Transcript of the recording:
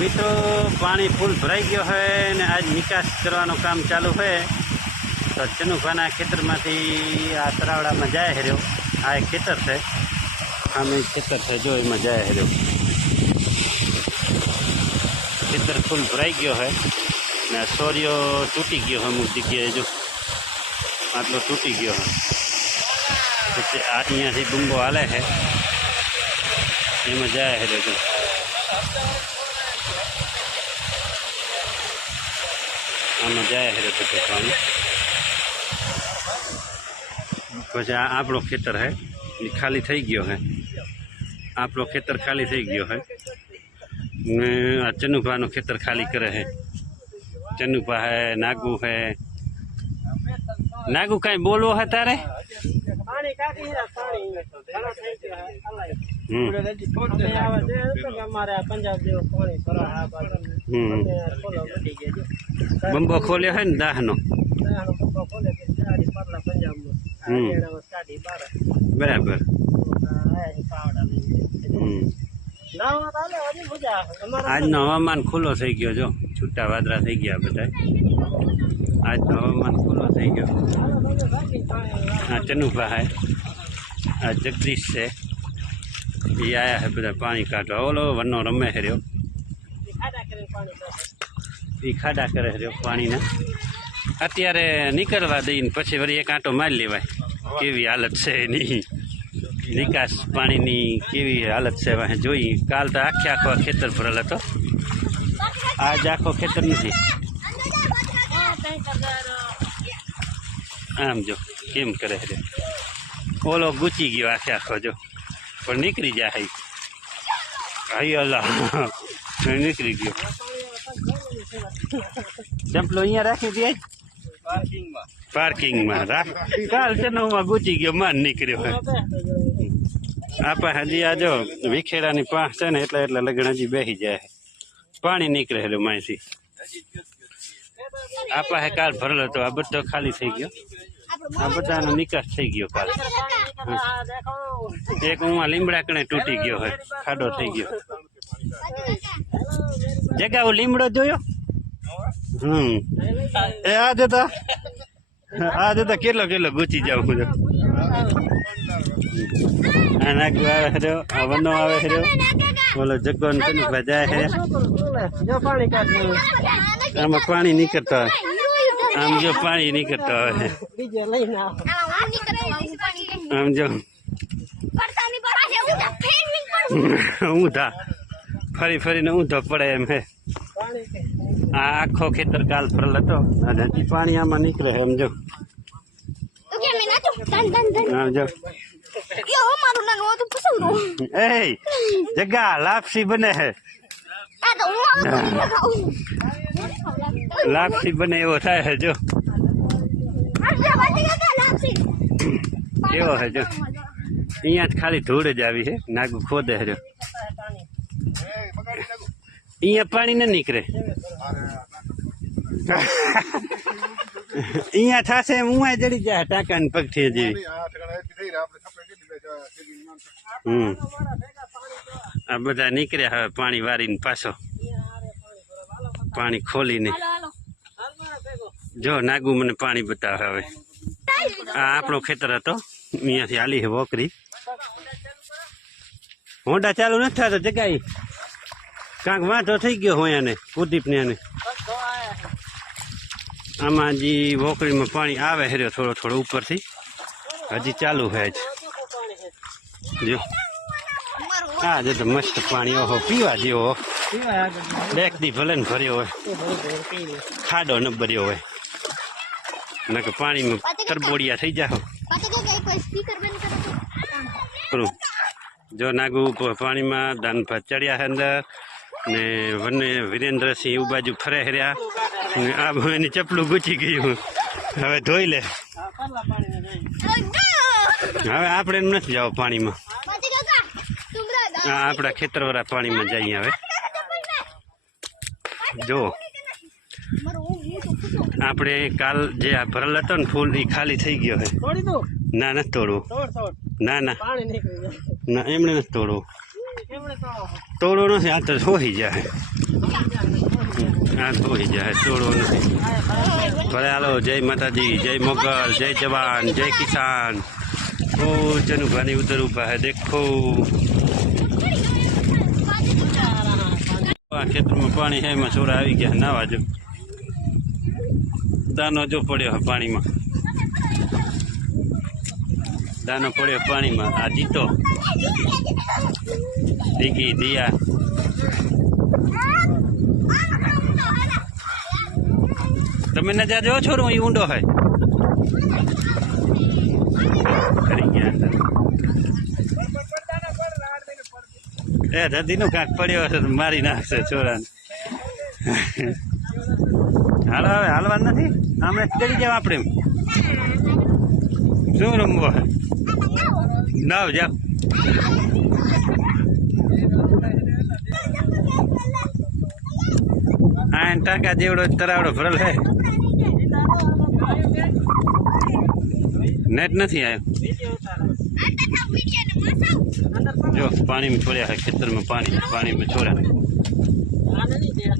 મિત્રો, પાણી ફૂલ ભરાઈ ગયો હોય ને આજ નિકાસ કરવાનું કામ ચાલુ હોય તો ચનુભાના ખેતરમાંથી આ તરાવડામાં જાય હેર્યો આ એક ખેતર છે. આમે ખેતર છે જો એમાં જાય હેર્યો ખેતર ફૂલ ભરાઈ ગયો હોય ને સોરિયો તૂટી ગયો હોય અમુક જગ્યાએ જો. આટલો તૂટી ગયો હોય પછી આ અહીંયાથી ડુંગો હાલે છે. એમાં જાય હેર્યો જો આમાં જાય હેરે બધું પાણી. પછી આ આપણો ખેતર હે ખાલી થઈ ગયો હે. આપણો ખેતર ખાલી થઈ ગયો હે. ને આ ચનુભાનું ખેતર ખાલી કરે હે. ચનુભા હે, નાગુ હે. નાગુ કાંઈ બોલવો હે તારે? પાણી કાઢી બંબો ખોલ્યો હોય ને દાહ નો. બરાબર. અમારે આજનો હવામાન ખુલ્લો થઈ ગયો જો. છૂટા વાદરા થઈ ગયા બધા. આજનો હવામાન ખુલ્લો થઈ ગયો. હા ચનુભા હે. આ જગદીશ છે. એ આયા હે બધા પાણી કાઢવા ઓલો વનો રમે હર્યો ખાડા કરીને પાણી કાઢે. એ ખાડા કરે હર્યો પાણીના. અત્યારે નીકળવા દઈને પછી વળી એક આંટો મારી લેવાય. કેવી હાલત છે એની. નિકાસ પાણીની કેવી હાલત છે વાહે જોઈ. કાલ તો આખે આખો ખેતર ભરેલ હતો. આજ આખો ખેતર નથી. હા, કંઈક હજાર, આમ જો કેમ કરે છે ઓલો ગુચી ગયો આખે આખો જો. પણ નીકળી જાય. હાઈ અલ્લાહ. નીકળી ગયો. ચંપલો અહીંયા રાખી દે. પાર્કિંગમાં. રાખ. કાલ ચનોમાં ગુચી ગયો માન નીકળ્યો. આપા હજી આ જો વિખેરાની પાંચ છે ને, એટલે એટલે લગ્ન હજી બેસી જાય. પાણી નીકળે એટલે માહિતી આપા હે કાલ ભરેલો હતો, આ બધો ખાલી થઈ ગયો. આ બધાનો નિકાસ થઈ ગયો કાલ. આ એક હું લીમડા કણે તૂટી ગયો હોય ખાડો થઈ ગયો. જગા લીમડો જોયો? હમ. એ આ જતા? આ જતા કેટલો કેટલો ગુચી જાવ હું આ નાગુ આવે હર્યો આ વનો આવે હર્યો ઓલો જગ્ગો ને જાય હે જો પાણી આમાં પાણી નીકળતા હોય. આમ જો પાણી નીકળતો હોય. બીજે લઈને આવો. આમ જો. ઊંધા ફરી ફરીને ઊંધો પડે એમ હે. આ આખો ખેતર કાલ પર હતો અને હજી પાણી આમાં નીકળે એમ જો. આમ જો. એ જગા લાપસી બને છે. લાપસી બને એવો થાય છે જો એવો છે જો અહીંયા જ ખાલી ધૂળ જ આવી છે નાગુ ખોદે છે જો પાણી અહીંયા પાણી ન નીકળે અહીંયા થશે એમ ઉમાં જડી જાય ટાંકાની પગથી જેવી હમ આ બધા નીકળ્યા હવે પાણી વારીને પાછો. પાણી ખોલીને. જો નાગુ મને પાણી બતાવે હવે. આ આપણો ખેતર હતો. અહીંયાથી હાલી છે વોકરી. હોંડા ચાલુ નથી થતો જગાઈ કાંક વાંધો થઈ ગયો હોય એને કુલદીપને એને આમાં જે વોકરીમાં પાણી આવે હેર્યો થોડો થોડો ઉપરથી. હજી ચાલુ હોય જ જો. આ જો તો મસ્ત પાણી ઓહો પીવા જેવો. બેક દી ભલે ને ભર્યો હોય. ખાડો ન ભર્યો હોય. કે પાણીમાં તરબોડિયા થઈ જાઓ જો નાગુ પાણીમાં દાનભાત ચડ્યા છે અંદર ને વને વિરેન્દ્રસિંહ એવું બાજુ ફરે હર્યા. ને આ એની ચપલું ગૂંચી ગયું હવે ધોઈ લે. જાય. હવે આપણે એમ નથી જાવ પાણીમાં. આ આપણા ખેતરવાળા પાણીમાં જઈએ હવે. જો. આપણે કાલ જે આ ભરેલ હતો ને ફૂલ એ ખાલી થઈ ગયો છે. તોડી દઉં ના નથી તોડવું. તોડ તોડ. ના ના. પાણી નીકળી જાય. ના એમણે નથી તોડવું. કેમ એમણે તો તોડો નથી આ તો સોહી જાય. આ સોહી જાય તોડો નથી. ભલે હાલો જય માતાજી જય મોગલ જય જવાન જય કિસાન. ઓ જનુભાની ઉધર ઊભા હે દેખો. આ ખેતરમાં પાણી છે, એમાં છોરા આવી ગયા, નાવા જો. દાનો જો પડ્યો પાણીમાં. દાનો પડ્યો પાણીમાં. આ જીતો. દીકી, દિયા. તમે ને જ્યાં જો છોરું એ ઊંડો હોય. કરી ગયા. એ ધતીનો કાંક પડ્યો હશે તો મારી નાખશે છોરાને હાલો, હવે હાલવા નથી? આમે ચડી જાવ આપણે શું રમવો હે નાવ જાવ એને ટાંકા જેવડો તરાવડો ભરેલ હે નેટ નથી આવ્યો. જો પાણીમાં છોડ્યા छोड़ा ખેતરમાં પાણી પાણીમાં છોડ્યા पानी में छोड़ा